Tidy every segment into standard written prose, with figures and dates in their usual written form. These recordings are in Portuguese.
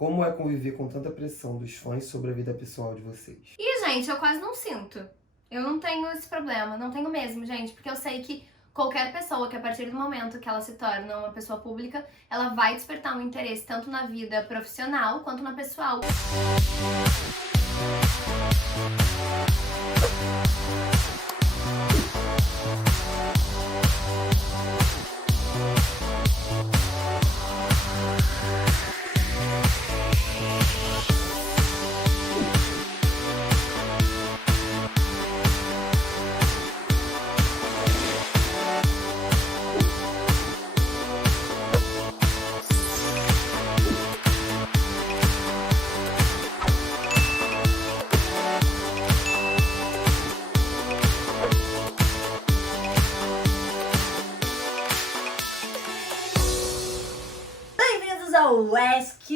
Como é conviver com tanta pressão dos fãs sobre a vida pessoal de vocês? E, gente, eu quase não sinto. Eu não tenho esse problema, não tenho mesmo, gente, porque eu sei que qualquer pessoa que a partir do momento que ela se torna uma pessoa pública, ela vai despertar um interesse tanto na vida profissional quanto na pessoal. Ao Ask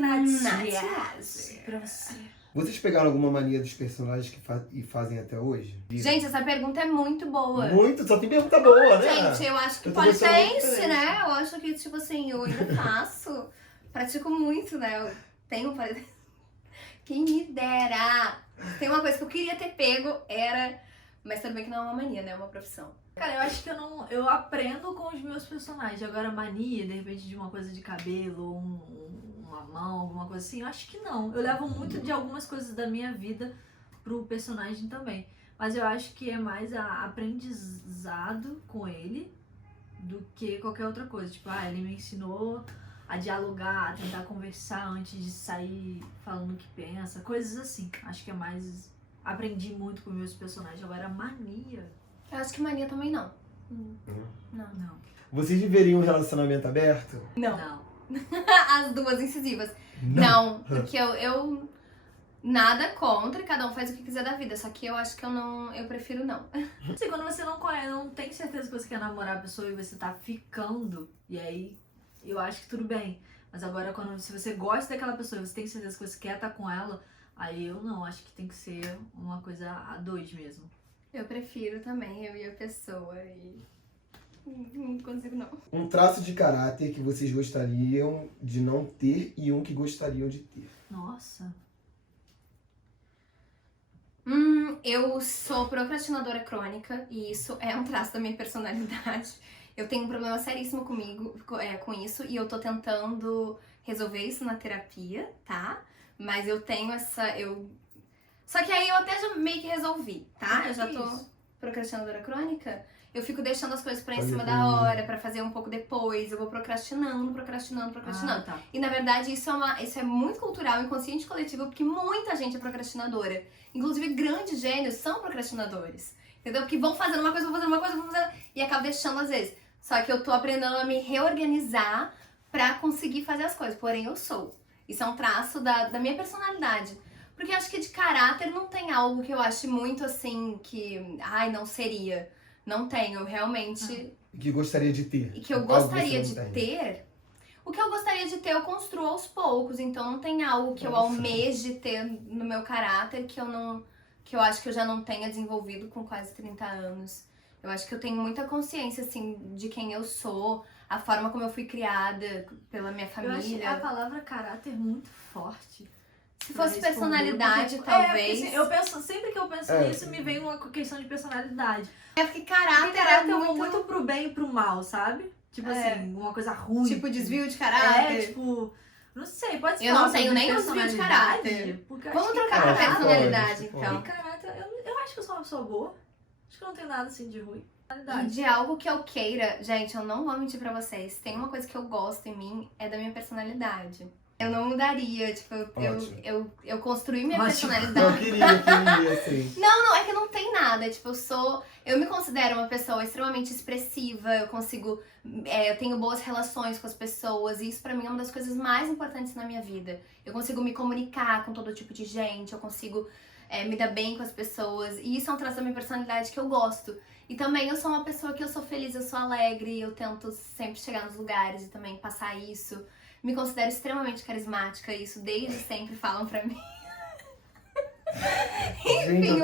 Natias. pra você. Vocês pegaram alguma mania dos personagens e fazem até hoje? Gente, essa pergunta é muito boa. Muito, só tem pergunta boa, né? Gente, eu acho que Eu tô gostando polidense, muito né? Eu acho que, tipo assim, eu ainda faço. Pratico muito, né? Eu tenho polidense. Quem me dera! Tem uma coisa que eu queria ter pego, era... Mas também que não é uma mania, né? É uma profissão. Cara, eu acho que eu aprendo com os meus personagens. Agora, mania, de repente, de uma coisa de cabelo, uma mão, alguma coisa assim, eu acho que não. Eu levo muito de algumas coisas da minha vida pro personagem também. Mas eu acho que é mais aprendizado com ele do que qualquer outra coisa. Tipo, ele me ensinou a dialogar, a tentar conversar antes de sair falando o que pensa, coisas assim. Acho que é mais... Aprendi muito com meus personagens. Agora, mania... Eu acho que mania também não. Não. Vocês viveriam um relacionamento aberto? Não. As duas incisivas. Não, porque eu nada contra, cada um faz o que quiser da vida. Só que eu acho que eu prefiro não. Assim, quando você não conhece, não tem certeza que você quer namorar a pessoa e você tá ficando, e aí eu acho que tudo bem. Mas agora, se você gosta daquela pessoa e você tem certeza que você quer estar com ela, aí eu não, acho que tem que ser uma coisa a dois mesmo. Eu prefiro também, eu e a pessoa, e não consigo não. Um traço de caráter que vocês gostariam de não ter e um que gostariam de ter. Nossa. Eu sou procrastinadora crônica e isso é um traço da minha personalidade. Eu tenho um problema seríssimo com isso e eu tô tentando resolver isso na terapia, tá? Mas eu tenho Só que aí eu até já meio que resolvi, tá? Eu já tô procrastinadora crônica. Eu fico deixando as coisas pra em cima da hora, pra fazer um pouco depois. Eu vou procrastinando. Tá. E na verdade isso é muito cultural, inconsciente coletivo, porque muita gente é procrastinadora. Inclusive grandes gênios são procrastinadores. Entendeu? Porque vão fazendo uma coisa, e acabam deixando às vezes. Só que eu tô aprendendo a me reorganizar pra conseguir fazer as coisas. Porém, eu sou. Isso é um traço da minha personalidade. Porque acho que de caráter não tem algo que eu ache muito assim, que... não seria. Não tenho, realmente... Que gostaria de ter. E que eu gostaria de ter... O que eu gostaria de ter, eu construo aos poucos. Então não tem algo que eu almeje ter no meu caráter que eu acho que eu já não tenha desenvolvido com quase 30 anos. Eu acho que eu tenho muita consciência, assim, de quem eu sou, a forma como eu fui criada pela minha família. Eu acho a palavra caráter muito forte. Se fosse personalidade, talvez. Porque, assim, sempre que eu penso nisso, me vem uma questão de personalidade. Porque caráter eu vou muito pro bem e pro mal, sabe? Tipo assim, uma coisa ruim. Tipo desvio de caráter. Não sei, pode ser. Eu não tenho nem desvio de caráter. Vamos trocar pra personalidade, então. E caráter, eu acho que eu sou uma pessoa boa. Acho que eu não tenho nada assim de ruim. E de algo que eu queira, gente, eu não vou mentir pra vocês. Tem uma coisa que eu gosto em mim, é da minha personalidade. Eu não mudaria, tipo, eu construí minha personalidade. Eu queria, assim. Não, é que não tem nada, tipo, eu me considero uma pessoa extremamente expressiva, eu tenho boas relações com as pessoas, e isso pra mim é uma das coisas mais importantes na minha vida. Eu consigo me comunicar com todo tipo de gente, eu consigo me dar bem com as pessoas, e isso é um traço da minha personalidade que eu gosto. E também eu sou uma pessoa que eu sou feliz, eu sou alegre, eu tento sempre chegar nos lugares e também passar isso. Me considero extremamente carismática, isso desde sempre falam pra mim. Enfim,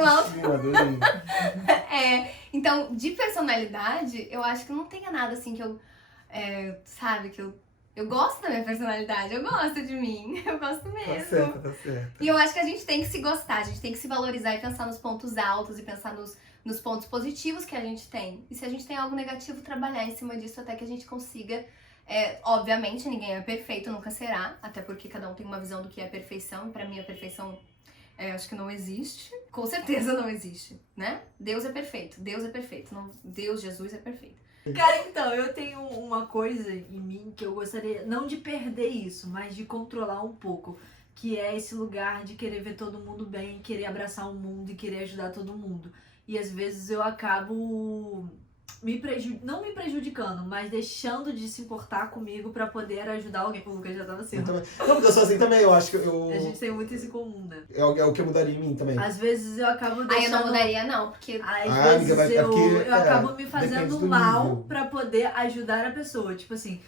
então, de personalidade, eu acho que não tenha nada assim que eu, sabe, que eu Eu gosto da minha personalidade, eu gosto de mim, eu gosto Tá mesmo. certo, tá certo. E eu acho que a gente tem que se gostar, a gente tem que se valorizar e pensar nos pontos altos e pensar nos pontos positivos que a gente tem. E se a gente tem algo negativo, trabalhar em cima disso até que a gente consiga. Obviamente, ninguém é perfeito, nunca será, até porque cada um tem uma visão do que é perfeição, e pra mim a perfeição acho que não existe. Com certeza não existe, né? Deus é perfeito. Não, Deus, Jesus é perfeito. Cara, então, eu tenho uma coisa em mim que eu gostaria, não de perder isso, mas de controlar um pouco. Que é esse lugar de querer ver todo mundo bem, querer abraçar o mundo e querer ajudar todo mundo. E às vezes eu acabo não me prejudicando, mas deixando de se importar comigo pra poder ajudar alguém. O Lucas já tava assim. Eu também. Não, porque eu sou assim também, eu acho que A gente tem muito isso em comum, né? é o que eu mudaria em mim também. Às vezes eu acabo Aí deixando... eu não mudaria não, porque... Às amiga, vezes é porque, eu acabo me depende fazendo do mal nível. pra poder ajudar a pessoa. Tipo assim,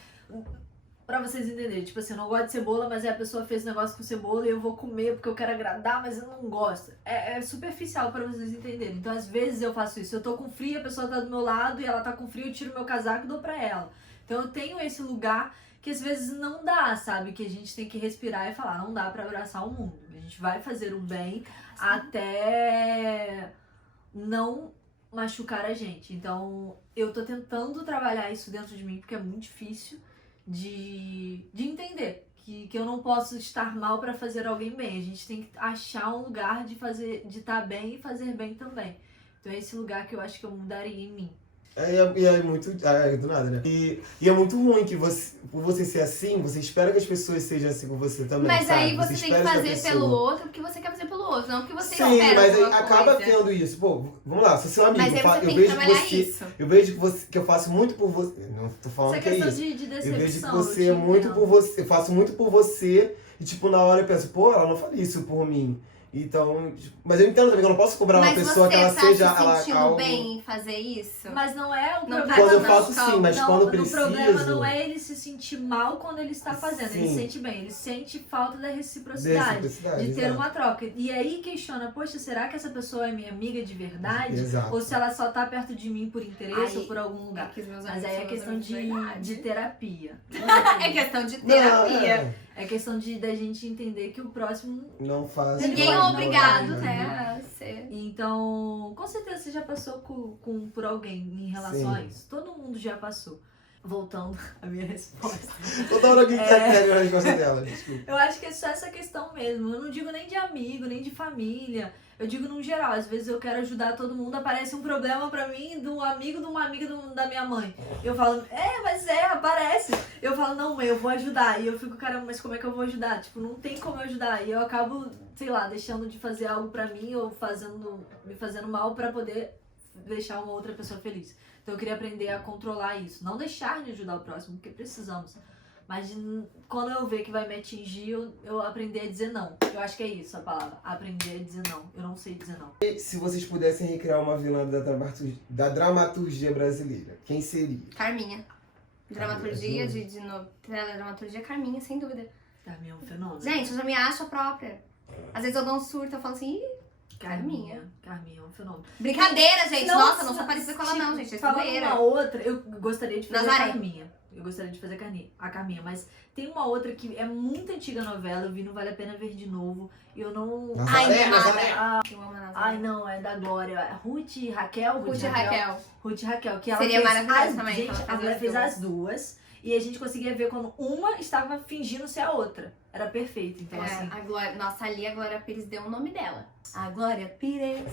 pra vocês entenderem, tipo assim, eu não gosto de cebola, mas aí a pessoa fez um negócio com cebola e eu vou comer porque eu quero agradar, mas eu não gosto. É superficial pra vocês entenderem. Então às vezes eu faço isso. Eu tô com frio, a pessoa tá do meu lado e ela tá com frio, eu tiro meu casaco e dou pra ela. Então eu tenho esse lugar que às vezes não dá, sabe? Que a gente tem que respirar e falar, não dá pra abraçar o mundo. A gente vai fazer o bem até não machucar a gente. Então eu tô tentando trabalhar isso dentro de mim porque é muito difícil de entender que eu não posso estar mal pra fazer alguém bem. A gente tem que achar um lugar de estar bem e fazer bem também. Então é esse lugar que eu acho que eu mudaria em mim. E é muito. Do nada, né? E é muito ruim que por você ser assim, você espera que as pessoas sejam assim com você também. Mas sabe? aí você tem que espera fazer essa pelo pessoa. outro porque você quer fazer pelo outro, não porque você Sim, espera mas aí alguma acaba coisa. tendo isso. Pô, vamos lá, sou seu amigo. Mas aí você eu tem que vejo trabalhar você. isso. Eu vejo que eu faço muito por você. Não tô falando Essa que é questão isso. de Eu decepção. vejo que você é te muito entendo. por você. Eu faço muito por você. E tipo, na hora eu penso, pô, ela não faria isso por mim. Então, tipo, mas eu entendo também que eu não posso cobrar uma Mas pessoa você que ela tá seja se ela sentindo algo. bem em fazer isso? Mas não é o Não problema. tá Quando eu não, faço calma. sim, mas Não, quando eu o preciso. problema não é ele se sentir mal quando ele está fazendo, ele Sim. sente bem, ele sente falta da reciprocidade, Reciprocidade, de ter exato. uma troca. E aí questiona, poxa, será que essa pessoa é minha amiga de verdade? Exato. Ou se ela só tá perto de mim por interesse Ai, ou por algum lugar? Que os meus Mas amigos aí é são questão meus amigos verdade. de terapia. É questão de Não, terapia. É questão da gente entender que o próximo... não faz. Ninguém é pode obrigado, namorar, né, a ser. Então, com certeza você já passou por alguém em relação a Sim. isso. Todo mundo já passou. Voltando à minha resposta. Toda hora alguém quer a resposta dela, desculpa. Eu acho que é só essa questão mesmo. Eu não digo nem de amigo, nem de família. Eu digo no geral. Às vezes eu quero ajudar todo mundo, aparece um problema pra mim de um amigo de uma amiga da minha mãe. Eu falo, aparece. Eu falo, não, mãe, eu vou ajudar. E eu fico, caramba, mas como é que eu vou ajudar? Tipo, não tem como eu ajudar. E eu acabo, sei lá, deixando de fazer algo pra mim ou me fazendo mal pra poder deixar uma outra pessoa feliz. Então eu queria aprender a controlar isso. Não deixar de ajudar o próximo, porque precisamos. Mas quando eu ver que vai me atingir, eu aprender a dizer não. Eu acho que é isso a palavra. Aprender a dizer não. Eu não sei dizer não. E se vocês pudessem recriar uma vilã da dramaturgia brasileira, quem seria? Carminha. Dramaturgia, Carminha, de teledramaturgia, Carminha, sem dúvida. Carminha é um fenômeno. Gente, eu já me acho a própria. Às vezes eu dou um surto, eu falo assim, ih, Carminha é um fenômeno. brincadeira, gente. Não, Nossa, não sou parecida com ela tipo, não, gente. É falando zoeira. uma outra, eu gostaria de fazer Nazaré. a Carminha. Eu gostaria de fazer a Carminha, mas tem uma outra que é muito antiga novela, eu vi, não vale a pena ver de novo. E eu não... Ai, minha Nazaré. amada. Eu amo a Nazaré. Ai, não, é da Glória. Ruth e Raquel? Ruth e Raquel. Ruth e Raquel, que ela Seria fez maravilhoso as, também, gente, ela a fez mulher as fez duas. as duas e a gente conseguia ver quando uma estava fingindo ser a outra. Era perfeito, então assim. A Glória, nossa, ali a Glória Pires deu o nome dela. A Glória Pires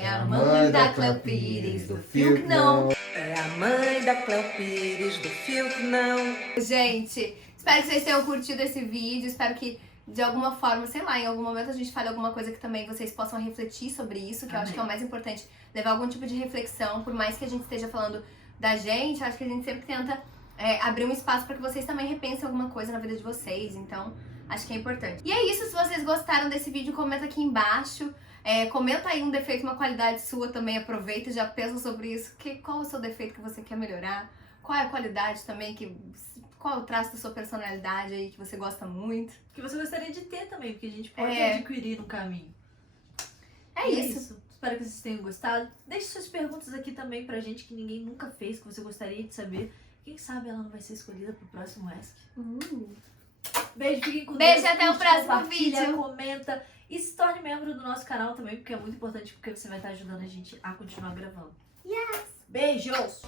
é a mãe mãe da da Cleo Pires, do Fiuk não. É a mãe da Cleo Pires, do Fiuk não. Gente, espero que vocês tenham curtido esse vídeo, espero que de alguma forma, sei lá, em algum momento a gente fale alguma coisa que também vocês possam refletir sobre isso, que eu acho que é o mais importante, levar algum tipo de reflexão, por mais que a gente esteja falando da gente, acho que a gente sempre tenta abrir um espaço para que vocês também repensem alguma coisa na vida de vocês, então acho que é importante. E é isso, se vocês gostaram desse vídeo, comenta aqui embaixo, comenta aí um defeito, uma qualidade sua também, aproveita e já pensa sobre isso, qual é o seu defeito que você quer melhorar, qual é a qualidade também, qual é o traço da sua personalidade aí que você gosta muito. Que você gostaria de ter também, porque a gente pode adquirir no caminho. É E isso. Espero que vocês tenham gostado. Deixe suas perguntas aqui também pra gente, que ninguém nunca fez, que você gostaria de saber, Quem sabe ela não vai ser escolhida pro próximo ESC. Beijo, fiquem com Beijo, Deus. até o Curte, próximo compartilha, vídeo. comenta e se torne membro do nosso canal também, porque é muito importante, porque você vai estar ajudando a gente a continuar gravando. Beijos!